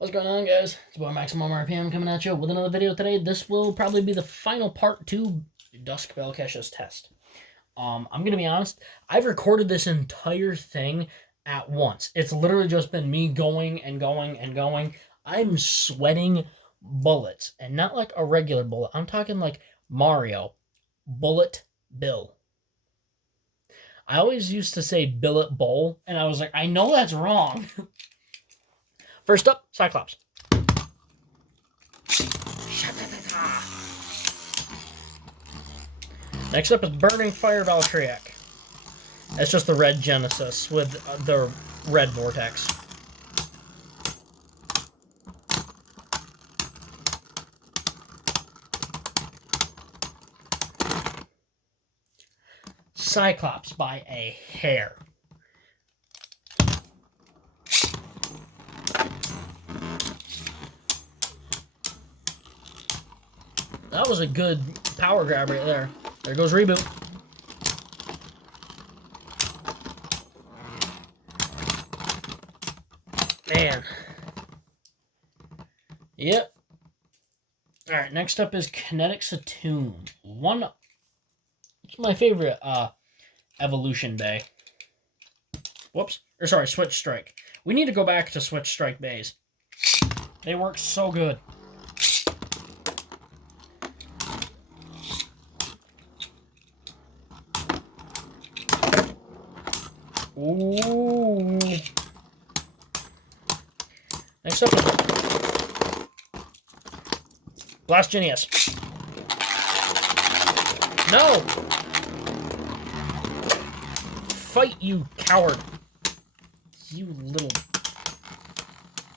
What's going on, guys? It's boy Maximum RPM coming at you with another video today. This will probably be the final part to Dusk Belkesh's test. I'm gonna be honest. I've recorded this entire thing at once. It's literally just been me going and going and going. I'm sweating bullets, and not like a regular bullet. I'm talking like Mario, Bullet Bill. I always used to say Billet Bowl, and I was like, I know that's wrong. First up, Cyclops. Next up is Burning Fire Valkyriac. That's just the red Genesis with the red Vortex. Cyclops by a hair. That was a good power grab right there. There goes Reboot. Man. Yep. Alright, next up is Kinetic Satoon. It's my favorite evolution bay. Whoops. Or sorry, Switch Strike. We need to go back to Switch Strike bays. They work so good. Ooh. Next up is Blast Genius. No! Fight, you coward. You little...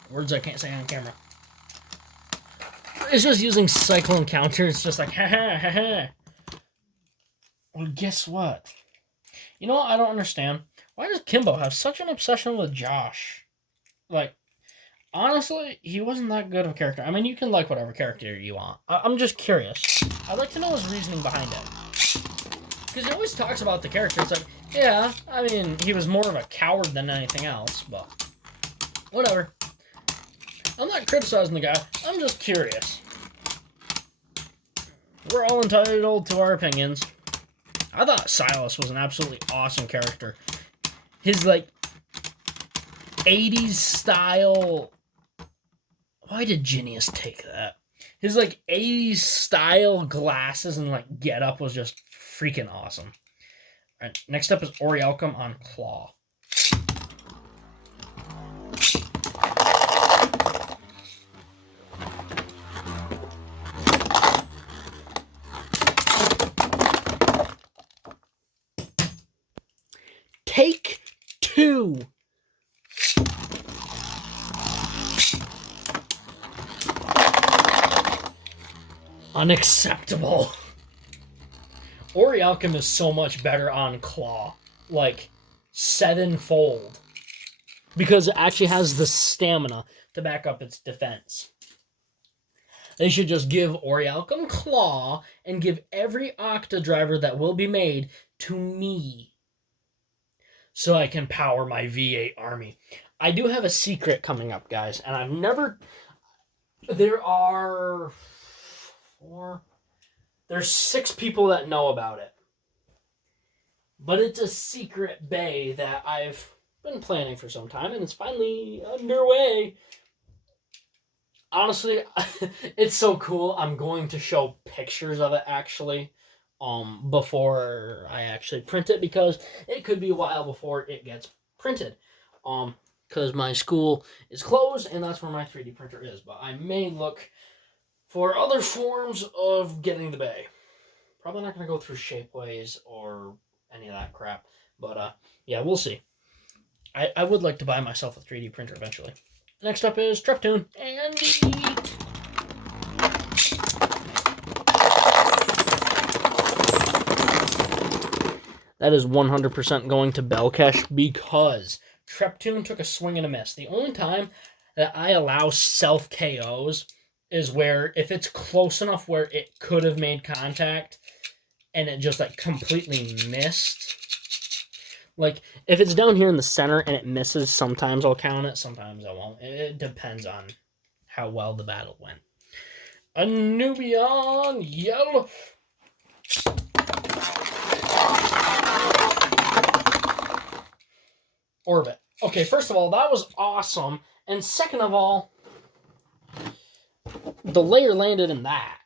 Words I can't say on camera. It's just using Cyclone Counter. It's just like, ha ha ha ha. Well, guess what? You know what I don't understand? Why does Kimbo have such an obsession with Josh? Like, honestly, he wasn't that good of a character. I mean, you can like whatever character you want. I'm just curious. I'd like to know his reasoning behind it. Because he always talks about the character. It's like, yeah, I mean, he was more of a coward than anything else, but whatever. I'm not criticizing the guy. I'm just curious. We're all entitled to our opinions. I thought Silas was an absolutely awesome character. His, like, 80s style... Why did Genius take that? His, like, 80s style glasses and, like, getup was just freaking awesome. All right, next up is Orielcum on Claw. Take two. Unacceptable. Orielcum is so much better on Claw. Like, sevenfold. Because it actually has the stamina to back up its defense. They should just give Orielcum Claw and give every Octa driver that will be made to me. So I can power my V8 army. I do have a secret coming up, guys. And I've never... There's 6 people that know about it. But it's a secret bay that I've been planning for some time, and it's finally underway. Honestly, it's so cool. I'm going to show pictures of it, actually, before I actually print it, because it could be a while before it gets printed. Because my school is closed, and that's where my 3D printer is. But I may look for other forms of getting the bay. Probably not going to go through Shapeways or any of that crap. But, yeah, we'll see. I would like to buy myself a 3D printer eventually. Next up is Treptune and Eat. That is 100% going to Belkesh because Treptune took a swing and a miss. The only time that I allow self-KOs is where if it's close enough where it could have made contact and it just like completely missed. Like if it's down here in the center and it misses, sometimes I'll count it, sometimes I won't. It depends on how well the battle went. A Nubian yellow. Orbit. Okay, first of all, that was awesome. And second of all, the layer landed in that,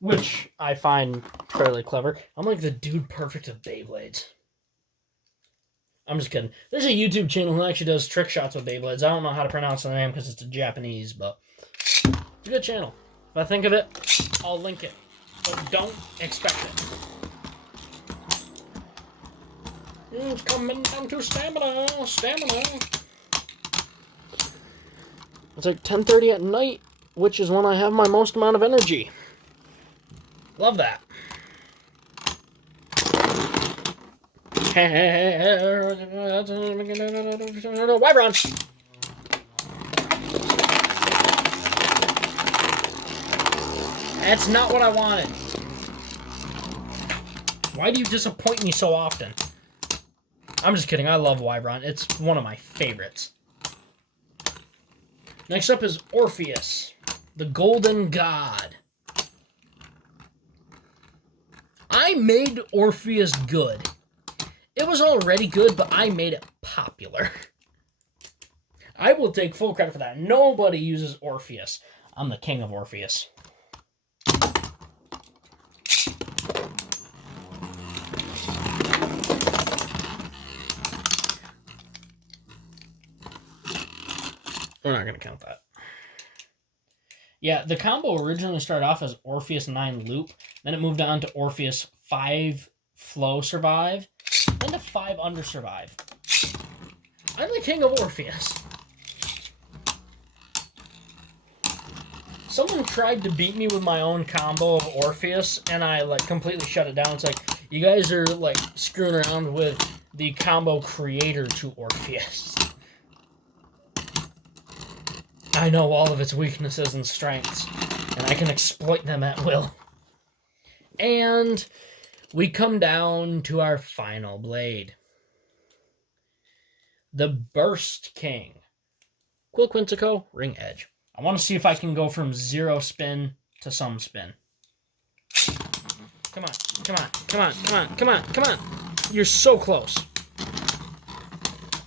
which I find fairly clever. I'm like the dude perfect of Beyblades. I'm just kidding. There's a YouTube channel who actually does trick shots with Beyblades. I don't know how to pronounce the name because it's Japanese, but it's a good channel. If I think of it, I'll link it. But don't expect it. Coming down to stamina. It's like 10:30 at night, which is when I have my most amount of energy. Love that. Wyvern! That's not what I wanted. Why do you disappoint me so often? I'm just kidding. I love Wyvern. It's one of my favorites. Next up is Orpheus, the Golden God. I made Orpheus good. It was already good, but I made it popular. I will take full credit for that. Nobody uses Orpheus. I'm the king of Orpheus. We're not going to count that. Yeah, the combo originally started off as Orpheus 9 loop. Then it moved on to Orpheus 5 flow survive. Then to 5 under survive. I'm the king of Orpheus. Someone tried to beat me with my own combo of Orpheus, and I like completely shut it down. It's like, you guys are like screwing around with the combo creator to Orpheus. I know all of its weaknesses and strengths, and I can exploit them at will. And we come down to our final blade. The Burst King. Quill Quintico, Ring Edge. I want to see if I can go from 0 spin to some spin. Come on, come on, come on, come on, come on, come on. You're so close.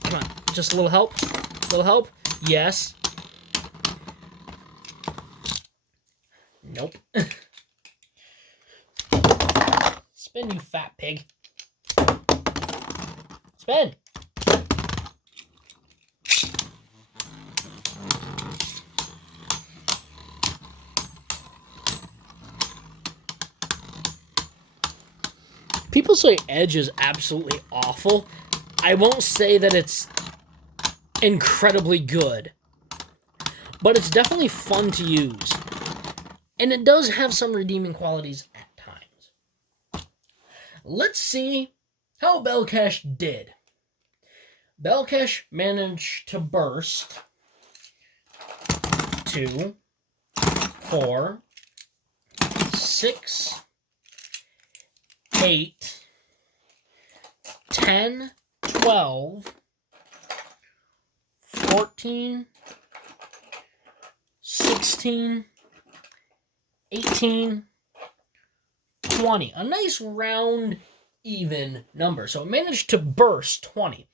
Come on, just a little help. A little help. Yes. Nope. Spin, you fat pig. Spin. People say Edge is absolutely awful. I won't say that it's incredibly good, but it's definitely fun to use. And it does have some redeeming qualities at times. Let's see how Belcash did. Belcash managed to burst 2, 4, 6, 8, 10, 12, 14, 16, 18, 20. A nice round, even number. So it managed to burst 20.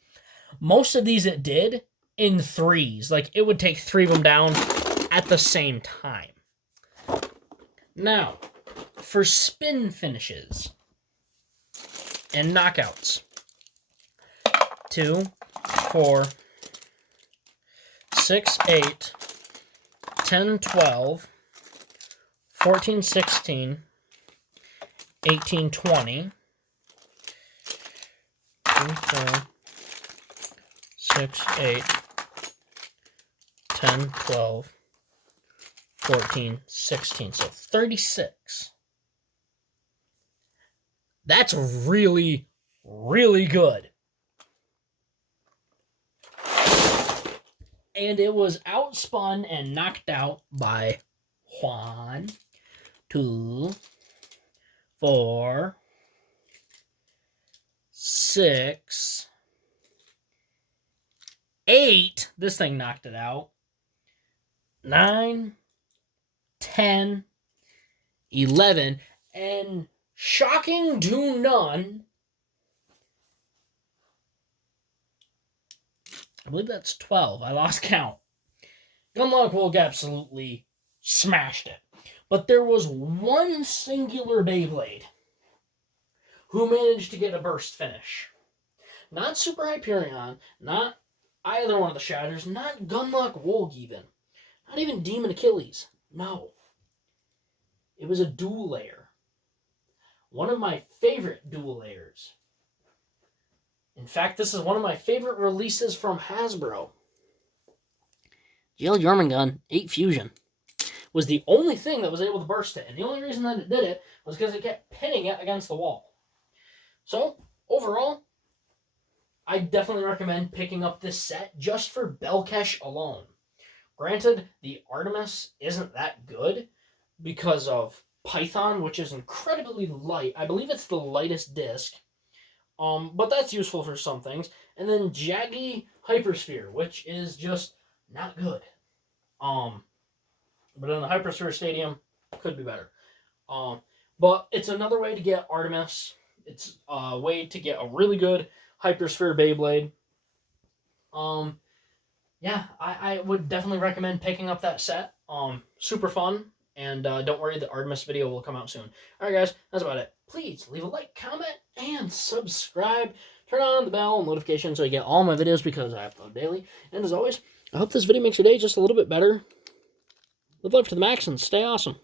Most of these it did in 3s. Like, it would take 3 of them down at the same time. Now, for spin finishes and knockouts. 2, 4, 6, 8, 10, 12, 14, 16, 18, 20, 2, 4, 6, 8, 10, 12, 14, 16. So 36. That's really, really good. And it was outspun and knocked out by 1, 2, 4, 6, 8. This thing knocked it out. 9, 10, 11, and shocking to none, I believe that's 12. I lost count. Gunlock Wolg absolutely smashed it. But there was one singular Beyblade who managed to get a burst finish. Not Super Hyperion, not either one of the Shatters, not Gunlock Wolg even. Not even Demon Achilles. No. It was a dual layer. One of my favorite dual layers. In fact, this is one of my favorite releases from Hasbro. GL Jormungand 8 Fusion was the only thing that was able to burst it. And the only reason that it did it was because it kept pinning it against the wall. So, overall, I definitely recommend picking up this set just for Belkesh alone. Granted, the Artemis isn't that good because of Python, which is incredibly light. I believe it's the lightest disc. But that's useful for some things. And then Jaggy Hypersphere, which is just not good. But in the Hypersphere Stadium, could be better. But it's another way to get Artemis. It's a way to get a really good Hypersphere Beyblade. Yeah, I would definitely recommend picking up that set. Super fun. And don't worry, the Artemis video will come out soon. Alright guys, that's about it. Please leave a like, comment, and subscribe. Turn on the bell and notifications so you get all my videos because I upload daily. And as always, I hope this video makes your day just a little bit better. Live life to the max and stay awesome.